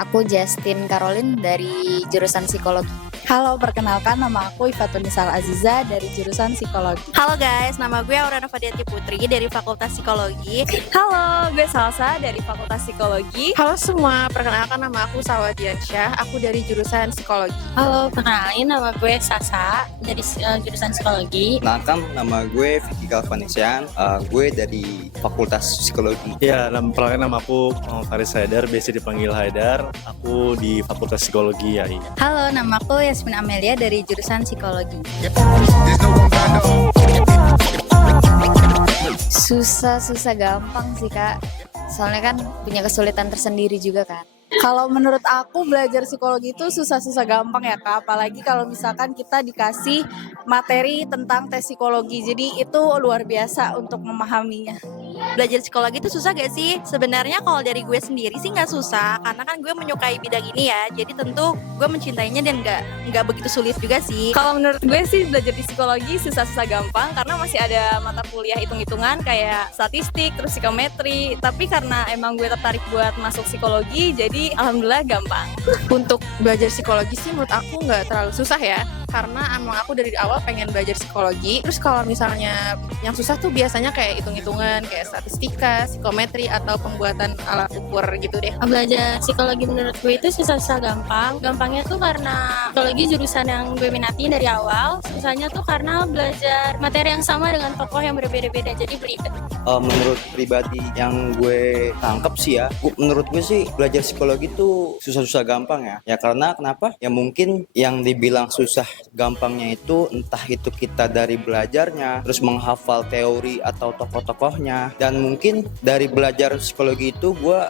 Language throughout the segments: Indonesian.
Aku Justin Caroline dari jurusan psikologi. Halo, perkenalkan nama aku Ifatunisal Aziza dari jurusan psikologi. Halo guys, nama gue Aurana Fadiati Putri dari Fakultas Psikologi. Halo, gue Salsa dari Fakultas Psikologi. Halo semua, perkenalkan nama aku Salwa Diansyah, aku dari jurusan psikologi. Halo, kenalin nama gue Sasa dari jurusan psikologi. Kenalkan nama gue Vicky Kalvanisian, gue dari Fakultas Psikologi. Ya, nama aku Faris Haidar, biasa dipanggil Haidar. Aku di Fakultas Psikologi ya. Halo, nama aku Yasmin Amelia dari jurusan psikologi. Susah gampang sih Kak. Soalnya kan punya kesulitan tersendiri juga kan. Kalau menurut aku belajar psikologi itu susah-susah gampang ya Kak. Apalagi kalau misalkan kita dikasih materi tentang tes psikologi. Jadi itu luar biasa untuk memahaminya. Belajar psikologi itu susah gak sih? Sebenarnya kalau dari gue sendiri sih nggak susah, karena kan gue menyukai bidang ini ya. Jadi tentu gue mencintainya dan nggak begitu sulit juga sih. Kalau menurut gue sih belajar di psikologi susah-susah gampang karena masih ada mata kuliah hitung-hitungan kayak statistik, terus psikometri. Tapi karena emang gue tertarik buat masuk psikologi, jadi alhamdulillah gampang. Untuk belajar psikologi sih menurut aku nggak terlalu susah ya, karena emang aku dari awal pengen belajar psikologi. Terus kalau misalnya yang susah tuh biasanya kayak hitung-hitungan, kayak statistika, psikometri, atau pembuatan alat ukur gitu deh. Belajar psikologi menurut gue itu susah-susah gampang. Gampangnya tuh karena psikologi jurusan yang gue minati dari awal. Susahnya tuh karena belajar materi yang sama dengan tokoh yang berbeda-beda, jadi beribet. Menurut pribadi yang gue tangkap sih ya, menurut gue sih belajar psikologi tuh susah-susah gampang ya. Ya karena kenapa? Ya mungkin yang dibilang susah gampangnya itu entah itu kita dari belajarnya, terus menghafal teori atau tokoh-tokohnya, dan mungkin dari belajar psikologi itu gue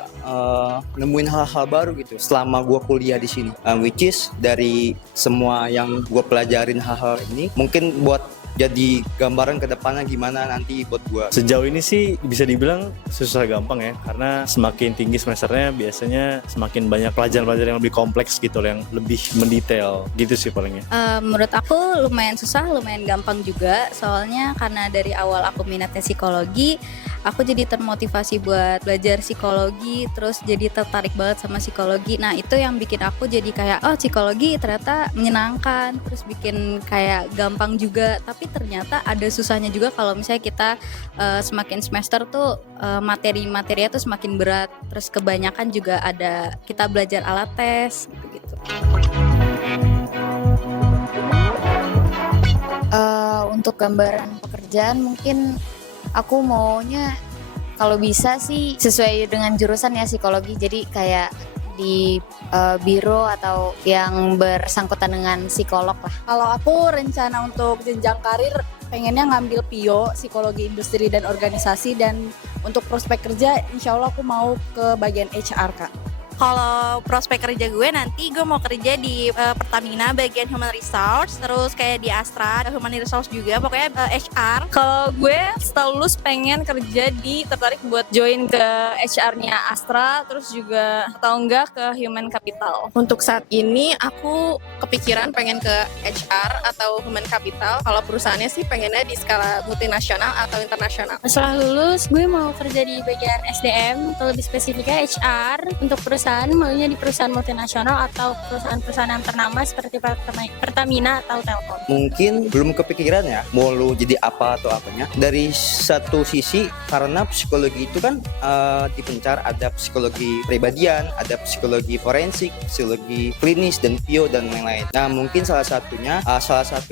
nemuin hal-hal baru gitu selama gue kuliah di sini, which is dari semua yang gue pelajarin hal-hal ini mungkin buat jadi gambaran ke depannya gimana nanti buat gue. Sejauh ini sih bisa dibilang susah gampang ya, karena semakin tinggi semesternya biasanya semakin banyak pelajaran-pelajaran yang lebih kompleks gitu, yang lebih mendetail gitu sih palingnya. Menurut aku lumayan susah, lumayan gampang juga. Soalnya karena dari awal aku minatnya psikologi, aku jadi termotivasi buat belajar psikologi, terus jadi tertarik banget sama psikologi. Nah itu yang bikin aku jadi kayak, oh psikologi ternyata menyenangkan, terus bikin kayak gampang juga. Tapi ternyata ada susahnya juga kalau misalnya kita semakin semester tuh materi-materinya tuh semakin berat. Terus kebanyakan juga ada kita belajar alat tes gitu. Untuk gambaran pekerjaan mungkin aku maunya kalau bisa sih sesuai dengan jurusan ya psikologi, jadi kayak di biro atau yang bersangkutan dengan psikolog lah. Kalau aku rencana untuk jenjang karir pengennya ngambil PIO, psikologi industri dan organisasi, dan untuk prospek kerja insya Allah aku mau ke bagian HR Kak. Kalau prospek kerja gue nanti gue mau kerja di Pertamina bagian Human Resource, terus kayak di Astra Human Resource juga, pokoknya HR. Kalau gue setelah lulus pengen kerja tertarik buat join ke HR-nya Astra, terus juga atau enggak ke Human Capital. Untuk saat ini aku kepikiran pengen ke HR atau human capital. Kalau perusahaannya sih pengennya di skala multinasional atau internasional. Setelah lulus, gue mau kerja di bagian SDM, atau lebih spesifiknya HR. Untuk perusahaan, maunya di perusahaan multinasional atau perusahaan-perusahaan yang ternama seperti Pertamina atau Telkom. Mungkin belum kepikiran ya mau lu jadi apa atau apanya. Dari satu sisi karena psikologi itu kan dipencar, ada psikologi pribadian, ada psikologi forensik, psikologi klinis, dan PIO dan lain-lain. Nah mungkin salah satu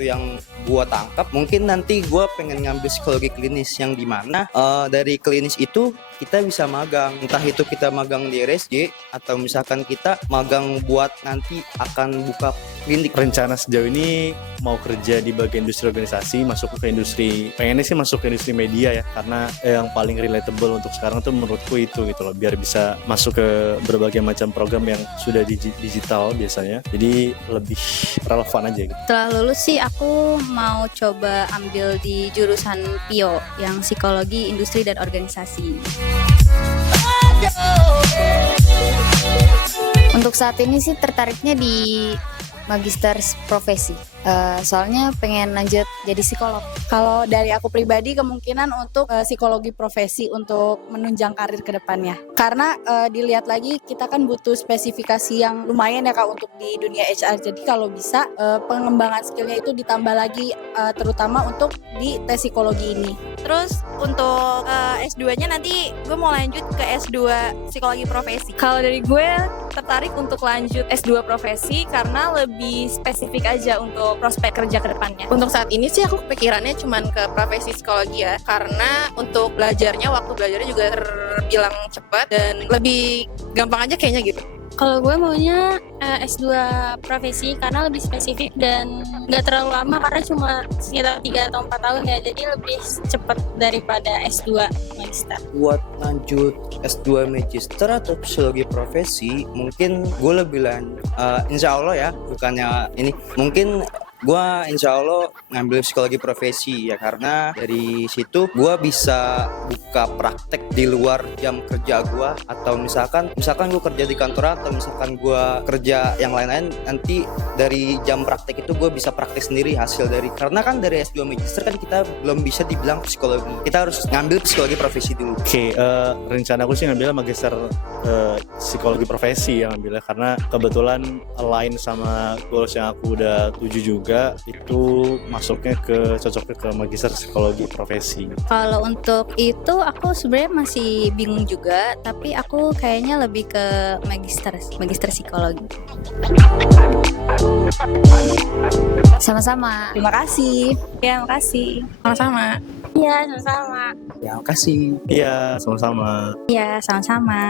yang gua tangkap, mungkin nanti gua pengen ngambil psikologi klinis, yang dimana dari klinis itu kita bisa magang, entah itu kita magang di RSJ atau misalkan kita magang buat nanti akan buka klinik. Rencana sejauh ini mau kerja di bagian industri organisasi, masuk ke industri, pengennya sih masuk ke industri media ya, karena yang paling relatable untuk sekarang tuh menurutku itu gitu loh, biar bisa masuk ke berbagai macam program yang sudah digital biasanya, jadi lebih relevan aja gitu. Setelah lulus sih aku mau coba ambil di jurusan PIO yang psikologi industri dan organisasi. Untuk saat ini sih tertariknya di magister profesi. Soalnya pengen lanjut jadi psikolog. Kalau dari aku pribadi kemungkinan untuk psikologi profesi untuk menunjang karir ke depannya. Karena dilihat lagi kita kan butuh spesifikasi yang lumayan ya Kak untuk di dunia HR. Jadi kalau bisa pengembangan skillnya itu ditambah lagi terutama untuk di tes psikologi ini. Terus untuk S2-nya nanti gue mau lanjut ke S2 psikologi profesi. Kalau dari gue tertarik untuk lanjut S2 profesi karena lebih spesifik aja untuk prospek kerja ke depannya. Untuk saat ini sih aku kepikirannya cuman ke profesi psikologi ya, karena untuk belajarnya, waktu belajarnya juga terbilang cepat dan lebih gampang aja kayaknya gitu. Kalau gue maunya S2 profesi karena lebih spesifik dan nggak terlalu lama karena cuma sekitar 3 atau 4 tahun ya, jadi lebih cepat daripada S2 magister. Buat lanjut S2 Magister atau psikologi profesi, mungkin gue lebih insya Allah ya, bukannya ini, mungkin gue insya Allah ngambil psikologi profesi ya, karena dari situ gue bisa buka praktek di luar jam kerja gue, atau misalkan gue kerja di kantor atau misalkan gue kerja yang lain-lain, nanti dari jam praktek itu gue bisa praktek sendiri hasil dari, karena kan dari S2 Magister kan kita belum bisa dibilang psikologi, kita harus ngambil psikologi profesi dulu. Oke, rencana aku sih ngambil magister psikologi profesi yang ngambilnya, karena kebetulan align sama goals yang aku udah tuju juga, itu masuknya cocoknya ke magister psikologi profesi. Kalau untuk itu aku sebenarnya masih bingung juga, tapi aku kayaknya lebih ke magister psikologi. Sama-sama. Terima kasih. Ya, makasih. Sama-sama. Iya, sama-sama. Ya, makasih. Iya, sama-sama. Iya, sama-sama.